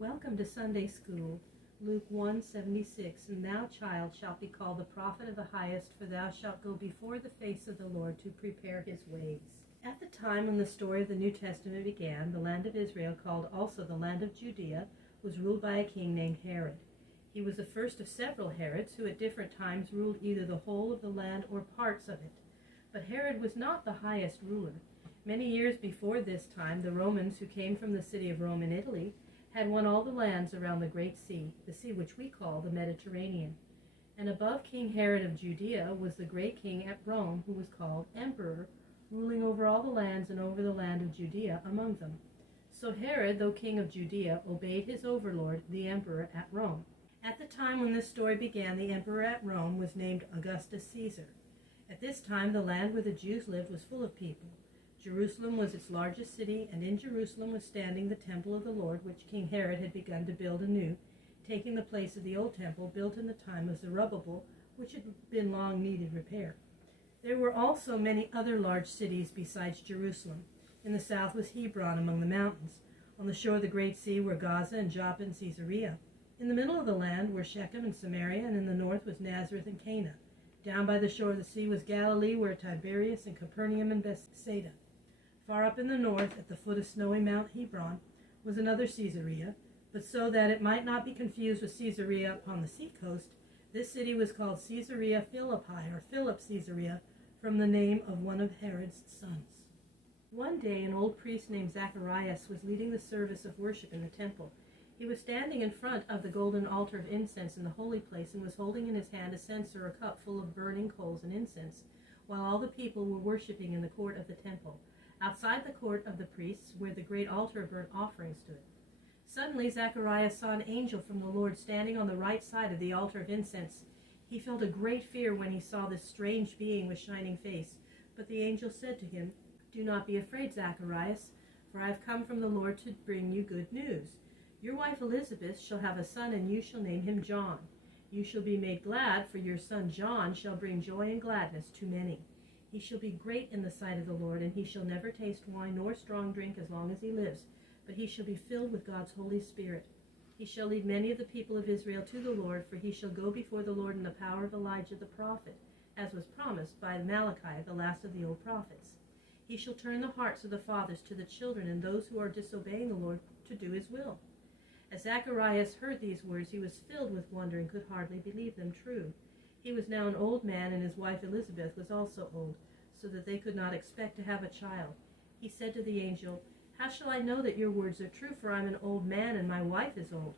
Welcome to Sunday School. Luke 1:76. And thou, child, shalt be called the prophet of the highest, for thou shalt go before the face of the Lord to prepare his ways. At the time when the story of the New Testament began, the land of Israel, called also the land of Judea, was ruled by a king named Herod. He was the first of several Herods who at different times ruled either the whole of the land or parts of it. But Herod was not the highest ruler. Many years before this time, the Romans, who came from the city of Rome in Italy, had won all the lands around the great sea, the sea which we call the Mediterranean. And above King Herod of Judea was the great king at Rome, who was called emperor, ruling over all the lands and over the land of Judea among them. So Herod, though king of Judea, obeyed his overlord, the emperor at Rome. At the time when this story began, the emperor at Rome was named Augustus Caesar. At this time, the land where the Jews lived was full of people. Jerusalem was its largest city, and in Jerusalem was standing the temple of the Lord, which King Herod had begun to build anew, taking the place of the old temple built in the time of Zerubbabel, which had been long needed repair. There were also many other large cities besides Jerusalem. In the south was Hebron among the mountains. On the shore of the great sea were Gaza and Joppa and Caesarea. In the middle of the land were Shechem and Samaria, and in the north was Nazareth and Cana. Down by the shore of the sea was Galilee, where Tiberias and Capernaum and Bethsaida. Far up in the north, at the foot of snowy Mount Hebron, was another Caesarea, but so that it might not be confused with Caesarea upon the seacoast, this city was called Caesarea Philippi, or Philip Caesarea, from the name of one of Herod's sons. One day an old priest named Zacharias was leading the service of worship in the temple. He was standing in front of the golden altar of incense in the holy place and was holding in his hand a censer or cup full of burning coals and incense, while all the people were worshiping in the court of the temple, outside the court of the priests, where the great altar of burnt offerings stood. Suddenly Zacharias saw an angel from the Lord standing on the right side of the altar of incense. He felt a great fear when he saw this strange being with shining face. But the angel said to him, "Do not be afraid, Zacharias, for I have come from the Lord to bring you good news. Your wife Elizabeth shall have a son, and you shall name him John. You shall be made glad, for your son John shall bring joy and gladness to many. He shall be great in the sight of the Lord, and he shall never taste wine nor strong drink as long as he lives, but he shall be filled with God's Holy Spirit. He shall lead many of the people of Israel to the Lord, for he shall go before the Lord in the power of Elijah the prophet, as was promised by Malachi, the last of the old prophets. He shall turn the hearts of the fathers to the children, and those who are disobeying the Lord to do his will." As Zacharias heard these words, he was filled with wonder and could hardly believe them true. He was now an old man, and his wife Elizabeth was also old, so that they could not expect to have a child. He said to the angel, "How shall I know that your words are true, for I am an old man, and my wife is old?"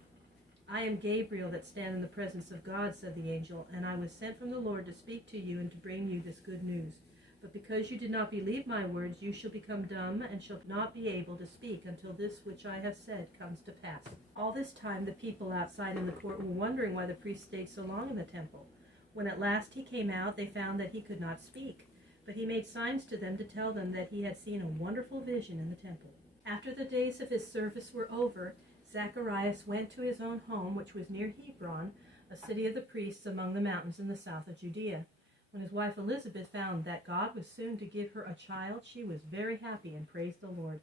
"I am Gabriel that stand in the presence of God," said the angel, "and I was sent from the Lord to speak to you and to bring you this good news. But because you did not believe my words, you shall become dumb and shall not be able to speak until this which I have said comes to pass." All this time the people outside in the court were wondering why the priest stayed so long in the temple. When at last he came out, they found that he could not speak, but he made signs to them to tell them that he had seen a wonderful vision in the temple. After the days of his service were over, Zacharias went to his own home, which was near Hebron, a city of the priests among the mountains in the south of Judea. When his wife Elizabeth found that God was soon to give her a child, she was very happy and praised the Lord.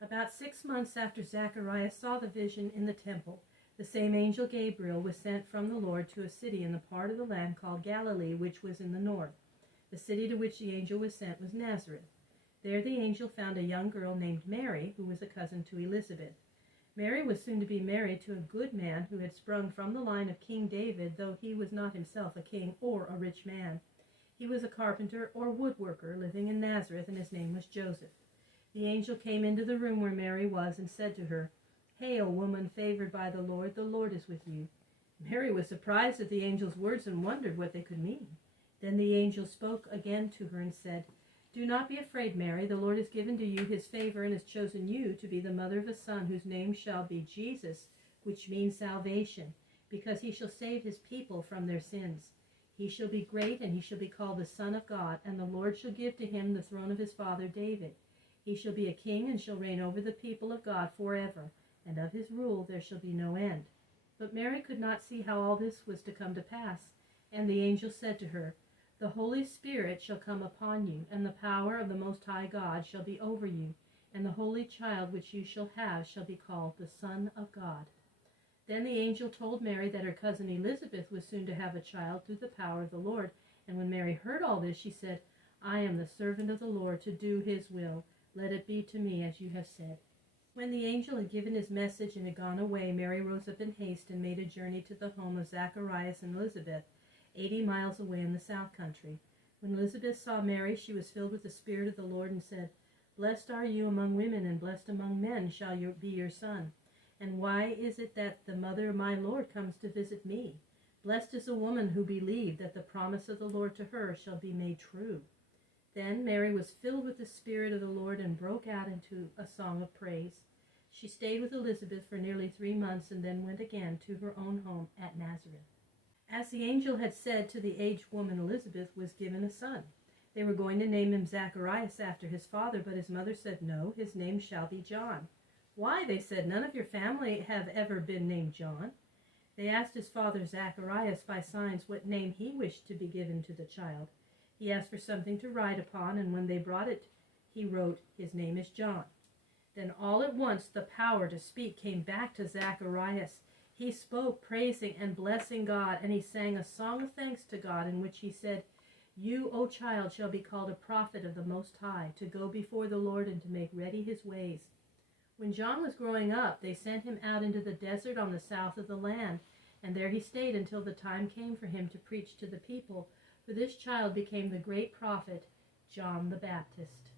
About 6 months after Zacharias saw the vision in the temple, the same angel Gabriel was sent from the Lord to a city in the part of the land called Galilee, which was in the north. The city to which the angel was sent was Nazareth. There the angel found a young girl named Mary, who was a cousin to Elizabeth. Mary was soon to be married to a good man who had sprung from the line of King David, though he was not himself a king or a rich man. He was a carpenter or woodworker living in Nazareth, and his name was Joseph. The angel came into the room where Mary was and said to her, "Hail, woman favored by the Lord is with you." Mary was surprised at the angel's words and wondered what they could mean. Then the angel spoke again to her and said, "Do not be afraid, Mary. The Lord has given to you his favor and has chosen you to be the mother of a son whose name shall be Jesus, which means salvation, because he shall save his people from their sins. He shall be great, and he shall be called the Son of God, and the Lord shall give to him the throne of his father David. He shall be a king and shall reign over the people of God forever, and of his rule there shall be no end." But Mary could not see how all this was to come to pass, and the angel said to her, "The Holy Spirit shall come upon you, and the power of the Most High God shall be over you, and the Holy Child which you shall have shall be called the Son of God. Then the angel told Mary that her cousin Elizabeth was soon to have a child through the power of the Lord. And when Mary heard all this, she said, I am the servant of the Lord, to do his will. Let it be to me as you have said. When the angel had given his message and had gone away, Mary rose up in haste and made a journey to the home of Zacharias and Elizabeth, 80 miles away in the south country. When Elizabeth saw Mary, she was filled with the Spirit of the Lord and said, Blessed are you among women, and blessed among men shall be your son. And why is it that the mother of my Lord comes to visit me? Blessed is a woman who believed that the promise of the Lord to her shall be made true. Then Mary was filled with the Spirit of the Lord and broke out into a song of praise. She stayed with Elizabeth for nearly 3 months and then went again to her own home at Nazareth. As the angel had said, to the aged woman Elizabeth was given a son. They were going to name him Zacharias after his father, but his mother said, No, his name shall be John. Why, they said, none of your family have ever been named John. They asked his father Zacharias by signs what name he wished to be given to the child. He asked for something to write upon, and when they brought it, he wrote, His name is John. Then all at once the power to speak came back to Zacharias. He spoke, praising and blessing God, and he sang a song of thanks to God, in which he said, You, O child, shall be called a prophet of the Most High, to go before the Lord and to make ready his ways. When John was growing up, they sent him out into the desert on the south of the land, and there he stayed until the time came for him to preach to the people. For this child became the great prophet, John the Baptist.